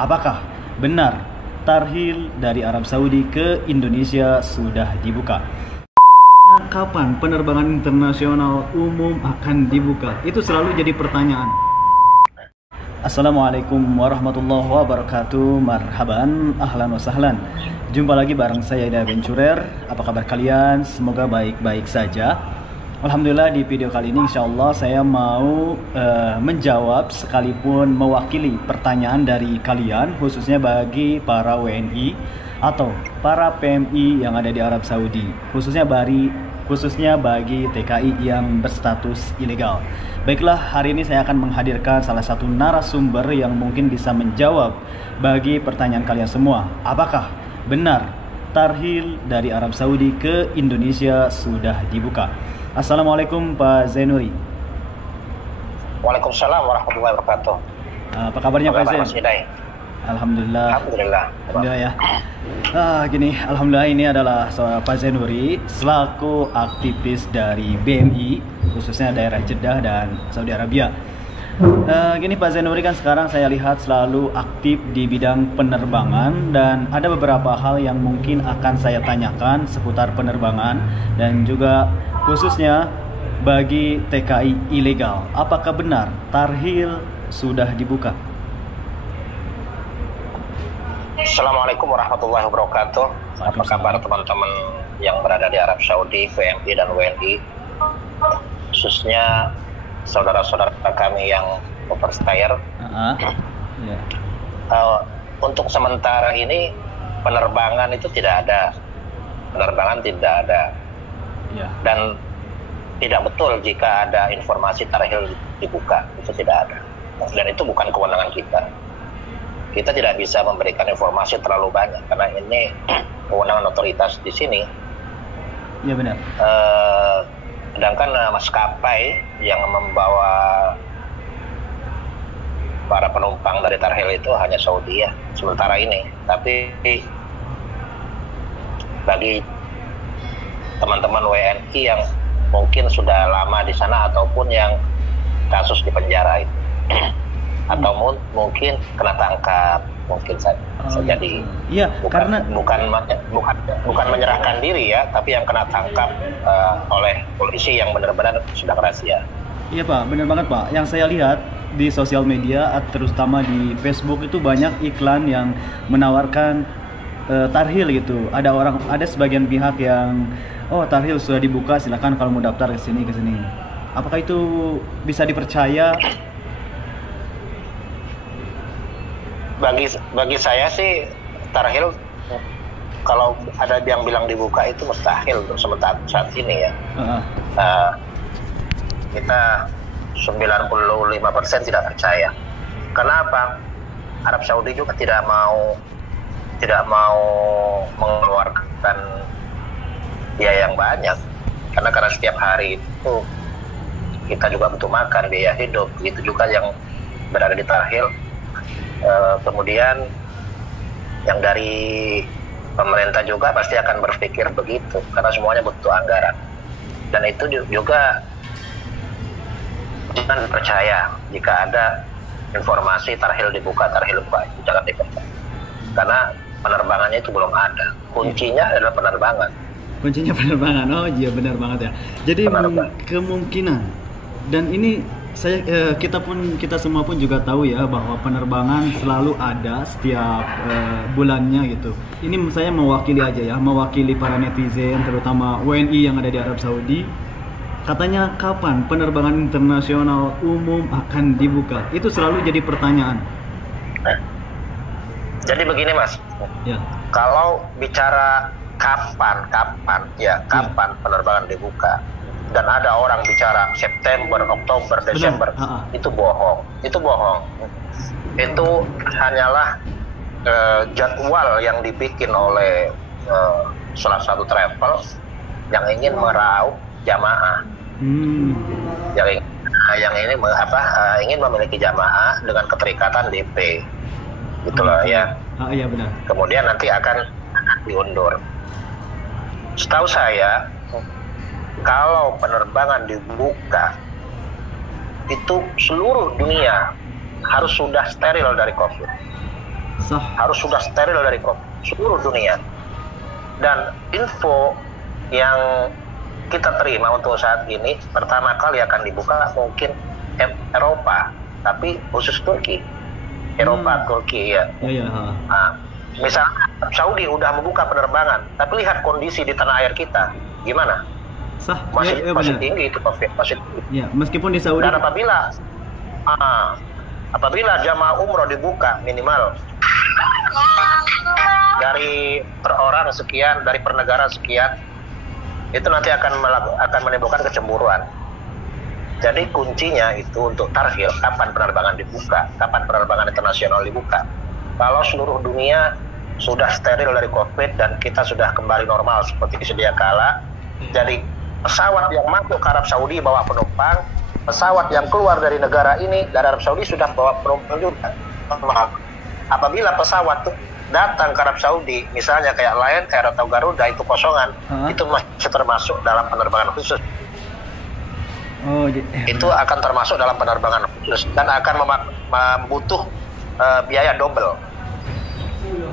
Apakah benar tarhil dari Arab Saudi ke Indonesia sudah dibuka? Kapan penerbangan internasional umum akan dibuka? Itu selalu jadi pertanyaan. Assalamualaikum warahmatullahi wabarakatuh. Marhaban, ahlan wa sahlan. Jumpa lagi bareng saya Ida Bencurer. Apa kabar kalian? Semoga baik-baik saja. Alhamdulillah, di video kali ini insya Allah saya mau menjawab sekalipun mewakili pertanyaan dari kalian, khususnya bagi para WNI atau para PMI yang ada di Arab Saudi, khususnya bagi TKI yang berstatus ilegal. Baiklah, hari ini saya akan menghadirkan salah satu narasumber yang mungkin bisa menjawab bagi pertanyaan kalian semua. Apakah benar tarhil dari Arab Saudi ke Indonesia sudah dibuka? Assalamualaikum Pak Zainuri. Waalaikumsalam warahmatullahi wabarakatuh. Apa kabarnya Pak Zain? Alhamdulillah. Alhamdulillah ya. Alhamdulillah, ini adalah Pak Zainuri selaku aktivis dari BMI, khususnya daerah Jeddah dan Saudi Arabia. Pak Zainuri kan sekarang saya lihat selalu aktif di bidang penerbangan, dan ada beberapa hal yang mungkin akan saya tanyakan seputar penerbangan dan juga khususnya bagi TKI ilegal. Apakah benar tarhil sudah dibuka? Assalamualaikum warahmatullahi wabarakatuh. Apa kabar teman-teman yang berada di Arab Saudi, PMI dan WNI, khususnya saudara-saudara kami yang overstyer. Untuk sementara ini penerbangan itu tidak ada. Dan tidak betul jika ada informasi tarhil dibuka, itu tidak ada. Dan itu bukan kewenangan kita. Kita tidak bisa memberikan informasi terlalu banyak karena ini kewenangan otoritas di sini. Iya, benar. Sedangkan maskapai yang membawa para penumpang dari tarhil itu hanya Saudi ya sementara ini. Tapi bagi teman-teman WNI yang mungkin sudah lama di sana ataupun yang kasus di penjara itu atau mungkin kena tangkap, mungkin saja jadi. Iya, bukan menyerahkan diri ya, tapi yang kena tangkap oleh polisi yang benar-benar sedang rahasia. Iya Pak, benar banget Pak. Yang saya lihat di sosial media, terutama di Facebook, itu banyak iklan yang menawarkan tarhil gitu. Ada sebagian pihak yang tarhil sudah dibuka, silakan kalau mau daftar ke sini. Apakah itu bisa dipercaya? Bagi saya sih tarhil, kalau ada yang bilang dibuka itu mustahil untuk sementara saat ini ya. Kita 95% tidak percaya. Kenapa? Arab Saudi juga tidak mau mengeluarkan biaya yang banyak, karena setiap hari itu kita juga butuh makan, biaya hidup. Begitu juga yang berada di tarhil. Kemudian yang dari pemerintah juga pasti akan berpikir begitu, karena semuanya butuh anggaran. Dan itu juga jangan percaya jika ada informasi tarhil dibuka, itu jangan dipercaya, karena penerbangannya itu belum ada. Kuncinya adalah penerbangan. Oh iya, benar banget ya. Jadi kemungkinan, dan ini kita semua pun juga tahu ya, bahwa penerbangan selalu ada setiap bulannya gitu. Ini saya mewakili para netizen, terutama WNI yang ada di Arab Saudi. Katanya kapan penerbangan internasional umum akan dibuka? Itu selalu jadi pertanyaan. Jadi begini Mas, ya. Kalau bicara kapan penerbangan dibuka, dan ada orang bicara September, Oktober, Desember, itu bohong. Itu hanyalah jadwal yang dibikin oleh salah satu travel yang ingin meraup jamaah, yang ingin memiliki jamaah dengan keterikatan DP, gitulah ya. Iya benar. Kemudian nanti akan diundur. Setahu saya, kalau penerbangan dibuka, itu seluruh dunia harus sudah steril dari COVID. Sah. Harus sudah steril dari COVID seluruh dunia. Dan info yang kita terima untuk saat ini pertama kali akan dibuka mungkin Eropa, tapi khusus Turki. Eropa, Turki ya. Ya. Nah, misalnya Saudi udah membuka penerbangan, tapi lihat kondisi di tanah air kita, gimana? Sah. Masih Benar. tinggi itu COVID, masih tinggi. Ya, meskipun di Saudi. Dan apabila jamaah umroh dibuka minimal dari per orang sekian, dari per negara sekian, itu nanti akan menimbulkan kecemburuan. Jadi kuncinya itu untuk tarhil, kapan penerbangan dibuka, kapan penerbangan internasional dibuka. Kalau seluruh dunia sudah steril dari COVID dan kita sudah kembali normal seperti sedia kala, jadi pesawat yang masuk ke Arab Saudi bawa penumpang, pesawat yang keluar dari negara ini, dari Arab Saudi sudah bawa penumpang juga. Apabila pesawat datang ke Arab Saudi, misalnya kayak Lion Air atau Garuda itu kosongan, itu masih termasuk dalam penerbangan khusus. Itu akan termasuk dalam penerbangan khusus dan akan membutuh biaya double.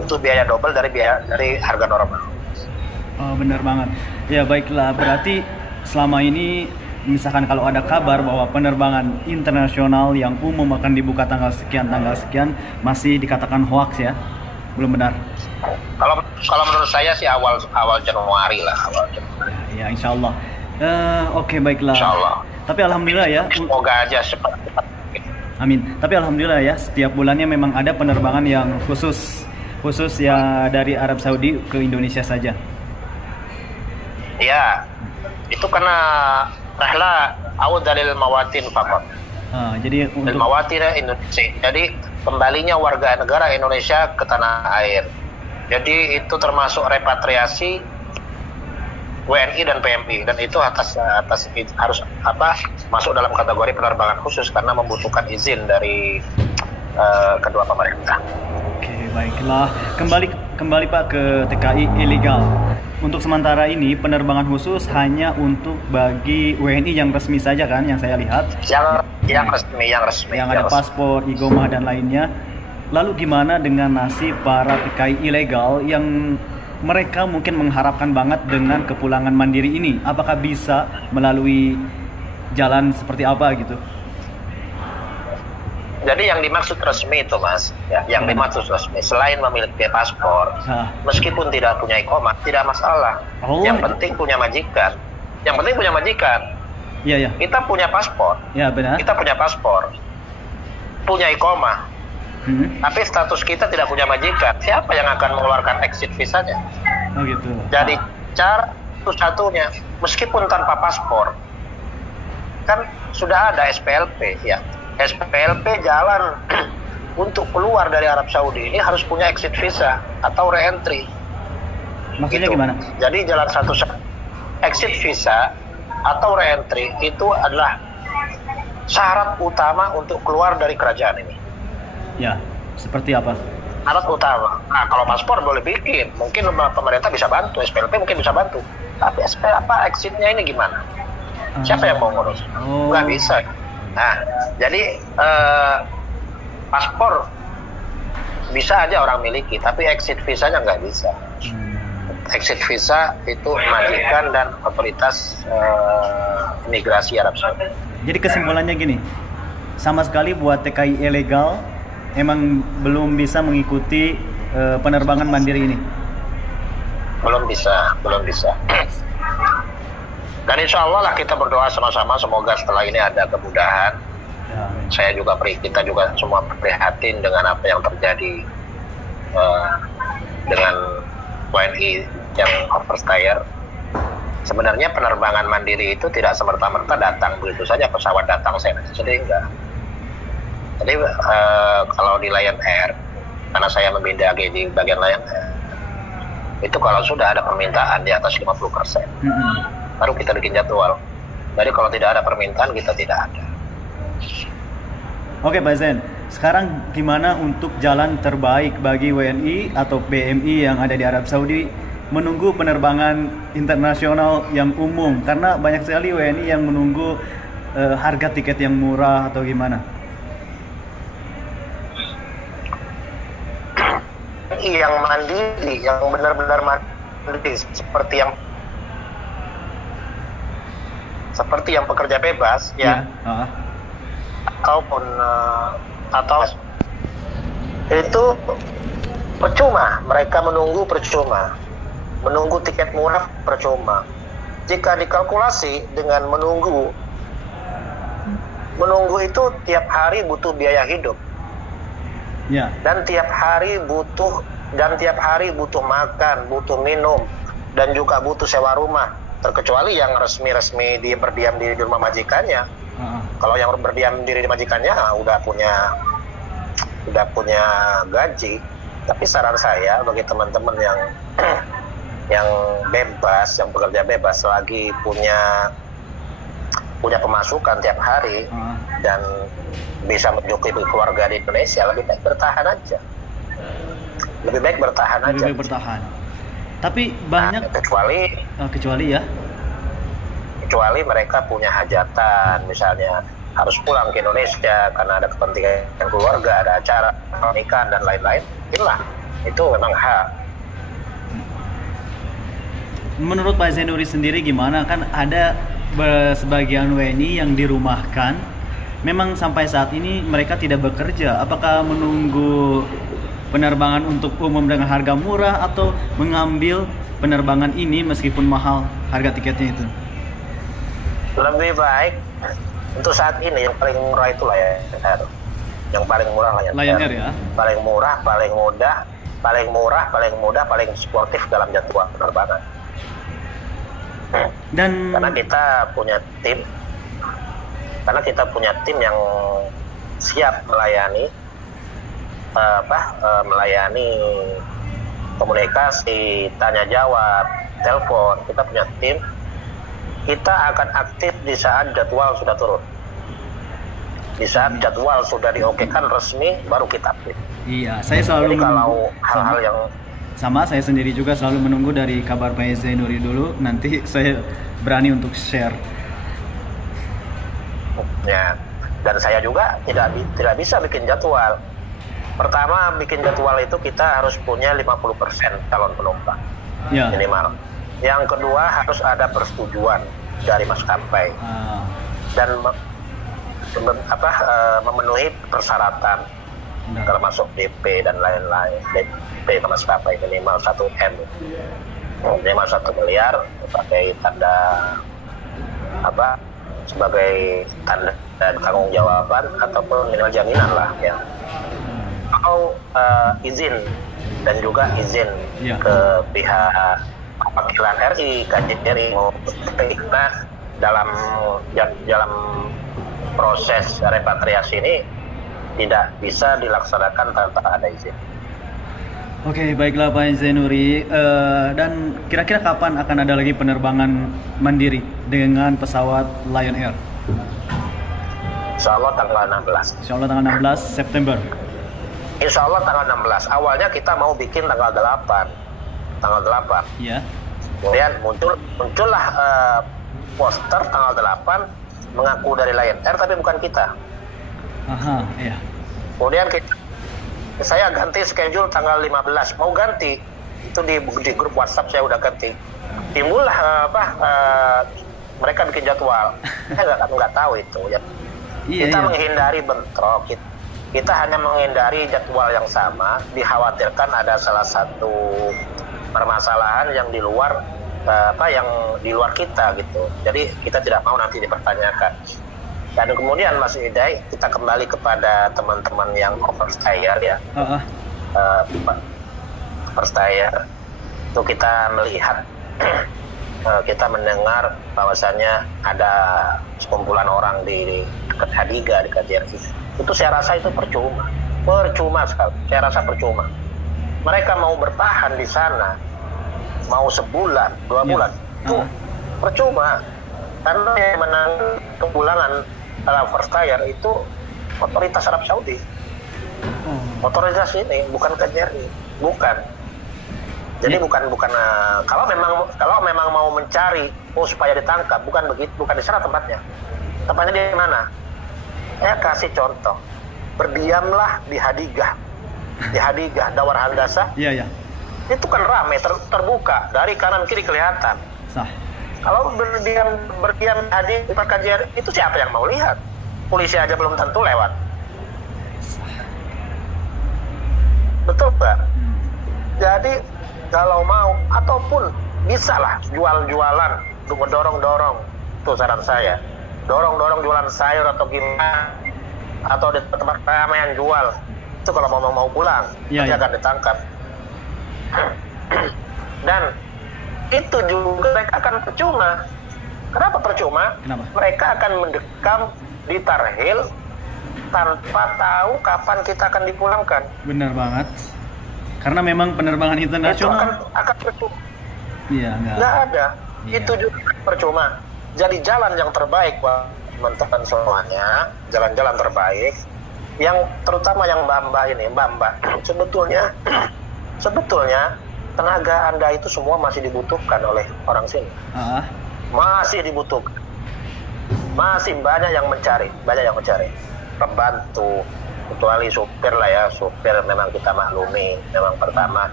Itu biaya double dari harga normal. Oh, benar banget. Ya baiklah, berarti selama ini misalkan kalau ada kabar bahwa penerbangan internasional yang umum akan dibuka tanggal sekian masih dikatakan hoax ya? Belum benar? Kalau menurut saya sih awal Januari lah, awal Januari. Ya insya Allah. Oke, baiklah. Insya Allah. Tapi alhamdulillah ya. Semoga aja cepat. Amin. Tapi alhamdulillah ya, setiap bulannya memang ada penerbangan yang khusus ya dari Arab Saudi ke Indonesia saja. Ya, itu karena rahla awal dalil mawatin fakat. Jadi untuk mawatin Indonesia. Jadi kembalinya warga negara Indonesia ke tanah air. Jadi itu termasuk repatriasi WNI dan PMI, dan itu atas harus masuk dalam kategori penerbangan khusus karena membutuhkan izin dari kedua pemerintah. Oke, baiklah. Kembali Pak ke TKI ilegal. Untuk sementara ini penerbangan khusus hanya untuk bagi WNI yang resmi saja kan, yang saya lihat. Yang resmi. Yang ada paspor, igomah dan lainnya. Lalu gimana dengan nasib para TKI ilegal yang mereka mungkin mengharapkan banget dengan kepulangan mandiri ini? Apakah bisa melalui jalan seperti apa gitu? Jadi yang dimaksud resmi itu Mas, ya, yang dimaksud resmi selain memiliki paspor, meskipun tidak punya iqomah tidak masalah. Yang penting punya majikan. Iya. Kita punya paspor. Ya benar. Kita punya paspor, punya iqomah. Tapi status kita tidak punya majikan. Siapa yang akan mengeluarkan exit visanya? Oh gitu. Jadi cara satu-satunya, meskipun tanpa paspor, kan sudah ada SPLP ya. SPLP jalan untuk keluar dari Arab Saudi ini harus punya exit visa atau re-entry. Maksudnya gimana? Jadi jalan satu exit visa atau re-entry itu adalah syarat utama untuk keluar dari kerajaan ini. Ya, seperti apa? Syarat utama. Nah, kalau paspor boleh bikin, mungkin pemerintah bisa bantu, SPLP mungkin bisa bantu. Tapi exitnya ini gimana? Siapa yang mau ngurus? Nggak bisa. Nah, jadi paspor bisa aja orang miliki, tapi exit visanya nggak bisa. Exit visa itu majikan dan otoritas imigrasi Arab Saudi. Jadi kesimpulannya gini, sama sekali buat TKI ilegal emang belum bisa mengikuti penerbangan mandiri ini? Belum bisa. Dan insya Allah lah kita berdoa sama-sama semoga setelah ini ada kemudahan. Ya. Kita juga semua prihatin dengan apa yang terjadi dengan WNI yang overstay. Sebenarnya penerbangan mandiri itu tidak semerta-merta datang begitu saja pesawat datang jadi enggak. Jadi kalau di Lion Air, karena saya membidangi di bagian Lion Air, itu kalau sudah ada permintaan di atas 50%. Baru kita bikin jadwal. Jadi kalau tidak ada permintaan kita tidak ada. Oke Pak Zain, sekarang gimana untuk jalan terbaik bagi WNI atau PMI yang ada di Arab Saudi menunggu penerbangan internasional yang umum? Karena banyak sekali WNI yang menunggu harga tiket yang murah atau gimana? yang mandiri, yang benar-benar mandiri, seperti yang pekerja bebas ya, ataupun atau itu percuma, mereka menunggu tiket murah percuma. Jika dikalkulasi dengan menunggu itu tiap hari butuh biaya hidup, dan tiap hari butuh makan, butuh minum, dan juga butuh sewa rumah. Terkecuali yang resmi dia berdiam diri di rumah majikannya. Kalau yang berdiam diri di majikannya udah punya gaji. Tapi saran saya bagi teman-teman yang bebas, yang bekerja bebas, lagi punya pemasukan tiap hari dan bisa mencukupi keluarga di Indonesia, lebih baik bertahan aja. Lebih baik bertahan. Tapi banyak kecuali mereka punya hajatan, misalnya harus pulang ke Indonesia karena ada kepentingan keluarga, ada acara pernikahan dan lain-lain. Itu memang hak. Menurut Pak Zainuri sendiri gimana? Kan ada sebagian WNI yang dirumahkan. Memang sampai saat ini mereka tidak bekerja. Apakah menunggu penerbangan untuk umum dengan harga murah atau mengambil penerbangan ini meskipun mahal harga tiketnya itu? Lebih baik untuk saat ini yang paling murah itu Lion Air. Yang paling murah Lion Air ya. Paling murah, paling mudah, paling sportif dalam jadwal penerbangan. Dan karena kita punya tim yang siap melayani komunikasi, tanya jawab, telepon. Kita punya tim. Kita akan aktif di saat jadwal sudah turun. Di saat jadwal sudah diokekan resmi, baru kita aktif. Iya, saya selalu kalau hal-hal yang saya sendiri juga selalu menunggu dari kabar Pak Zainuri dulu. Nanti saya berani untuk share. Ya, dan saya juga tidak bisa bikin jadwal. Pertama, bikin jadwal itu kita harus punya 50% calon penumpang minimal. Yang kedua, harus ada persetujuan dari maskapai dan memenuhi persyaratan termasuk DP dan lain-lain. DP ke maskapai minimal 1 M, minimal 1 miliar sebagai tanda sebagai tanda tanggung jawaban ataupun minimal jaminan lah ya. Atau izin dan juga izin ke pihak perwakilan RI, KJRI dalam proses repatriasi ini tidak bisa dilaksanakan tanpa ada izin. Oke, baiklah Pak Zainuri. Dan kira-kira kapan akan ada lagi penerbangan mandiri dengan pesawat Lion Air? Insya Allah tanggal 16. Insya Allah tanggal 16 September. Insya Allah tanggal 16. Awalnya kita mau bikin tanggal 8. Iya. Kemudian muncullah poster tanggal 8 mengaku dari Lion Air tapi bukan kita. Iya. Kemudian saya ganti schedule tanggal 15. Mau ganti itu di grup WhatsApp saya udah ganti. Timbullah mereka bikin jadwal. Saya nggak tahu itu ya. Kita menghindari bentrok. Kita hanya menghindari jadwal yang sama. Dikhawatirkan ada salah satu permasalahan yang di luar kita gitu. Jadi kita tidak mau nanti dipertanyakan. Dan kemudian Mas Hidai, kita kembali kepada teman-teman yang overstyer ya. Overstyer itu kita melihat kita mendengar bahwasannya ada sekumpulan orang di dekat Hadiga, di KJRI. Itu saya rasa itu percuma sekali. Saya rasa percuma. Mereka mau bertahan di sana, mau sebulan, 2 bulan, itu percuma. Karena yang menang kepulangan overstyer itu otoritas Arab Saudi. Otoritas ini bukan KJRI, bukan. Jadi bukan kalau memang mau mencari supaya ditangkap, bukan begitu, bukan di sana tempatnya. Tempatnya di mana? Saya kasih contoh. Berdiamlah di Hadigah. di Hadigah, Dawar Handasa. Iya, ya. Itu kan ramai, terbuka, dari kanan kiri kelihatan. Sah. Kalau berdiam hadir di KJRI, itu siapa yang mau lihat? Polisi aja belum tentu lewat. Betul nggak? Jadi kalau mau, ataupun bisa lah jual-jualan untuk mendorong-dorong, itu saran saya, dorong-dorong jualan sayur atau gimana, atau di tempat keramaian jual, itu kalau mau pulang nanti akan ditangkap. Dan itu juga mereka akan percuma. Kenapa percuma? Kenapa? Mereka akan mendekam di Tarhil tanpa tahu kapan kita akan dipulangkan. Benar banget. Karena memang penerbangan internasional itu akan percuma. Iya, nggak ada. Iya. Itu juga percuma. Jadi jalan yang terbaik buat teman-teman semuanya, jalan-jalan terbaik, yang terutama yang Mbak, sebetulnya tenaga Anda itu semua masih dibutuhkan oleh orang sini. Masih dibutuhkan. Masih banyak yang mencari. Pembantu, kecuali supir lah ya, supir memang kita maklumi, memang pertama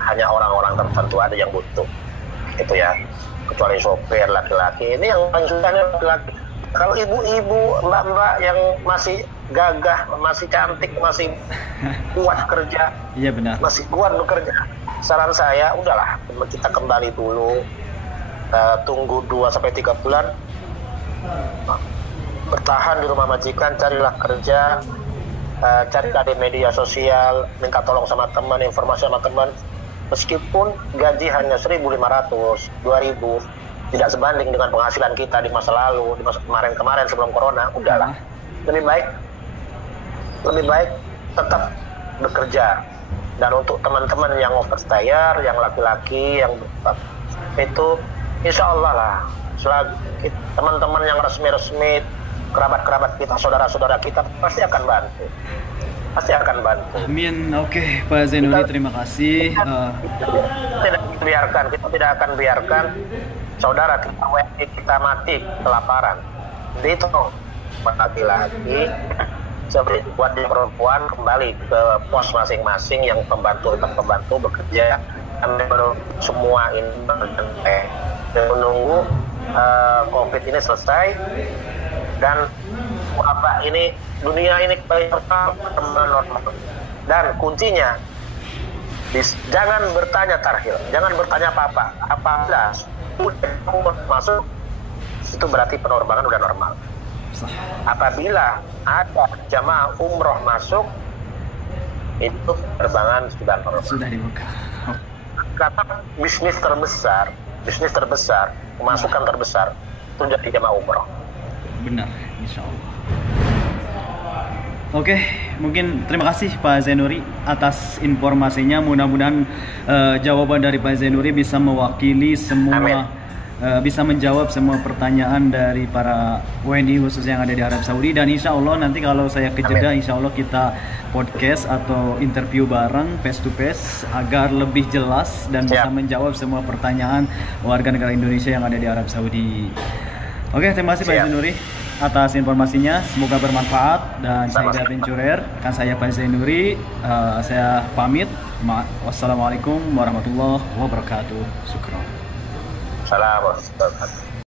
hanya orang-orang tertentu ada yang butuh, itu ya, kecuali supir laki-laki. Ini yang paling susahnya laki-laki. Kalau ibu-ibu, mbak-mbak yang masih gagah, masih cantik, masih kuat kerja, iya benar, masih kuat bekerja, saran saya udahlah kita kembali dulu, tunggu 2-3 bulan, bertahan di rumah majikan, carilah kerja, carilah di media sosial, minta tolong sama teman, informasi sama teman. Meskipun gaji hanya 1.500, 2.000, tidak sebanding dengan penghasilan kita di masa lalu, di masa kemarin sebelum corona, udahlah. Lebih baik tetap bekerja. Dan untuk teman-teman yang overstayar, yang laki-laki, yang itu insya Allah lah, teman-teman yang resmi-resmi, kerabat-kerabat kita, saudara-saudara kita pasti akan bantu. Amin. Oke, Pak Zainuri, terima kasih. Kita tidak akan biarkan saudara kita WNI kita mati kelaparan. Jadi itu laki-laki seperti buat di perempuan kembali ke pos masing-masing, yang pembantu bekerja, semua ini menunggu COVID ini selesai dan wabah ini, dunia ini kembali normal. Dan kuncinya jangan bertanya Tarhil, jangan bertanya apa-apa. Apabila udah masuk, itu berarti penerbangan udah normal. Apabila ada jamaah umroh masuk, itu penerbangan sudah normal. Sudah dibuka. Karena bisnis terbesar, pemasukan terbesar itu dari jamaah umroh. Benar, insya Allah. Oke, mungkin terima kasih Pak Zainuri atas informasinya. Mudah-mudahan jawaban dari Pak Zainuri bisa mewakili semua, bisa menjawab semua pertanyaan dari para WNI khususnya yang ada di Arab Saudi. Dan insya Allah nanti kalau saya ke Jeddah, insya Allah kita podcast atau interview bareng face to face agar lebih jelas dan bisa menjawab semua pertanyaan warga negara Indonesia yang ada di Arab Saudi. Oke, terima kasih Pak Zainuri atas informasinya, semoga bermanfaat. Dan saya Adventurer, kan saya Pak Zainuri, saya pamit. Wassalamualaikum warahmatullahi wabarakatuh. Syukran. Assalamualaikum.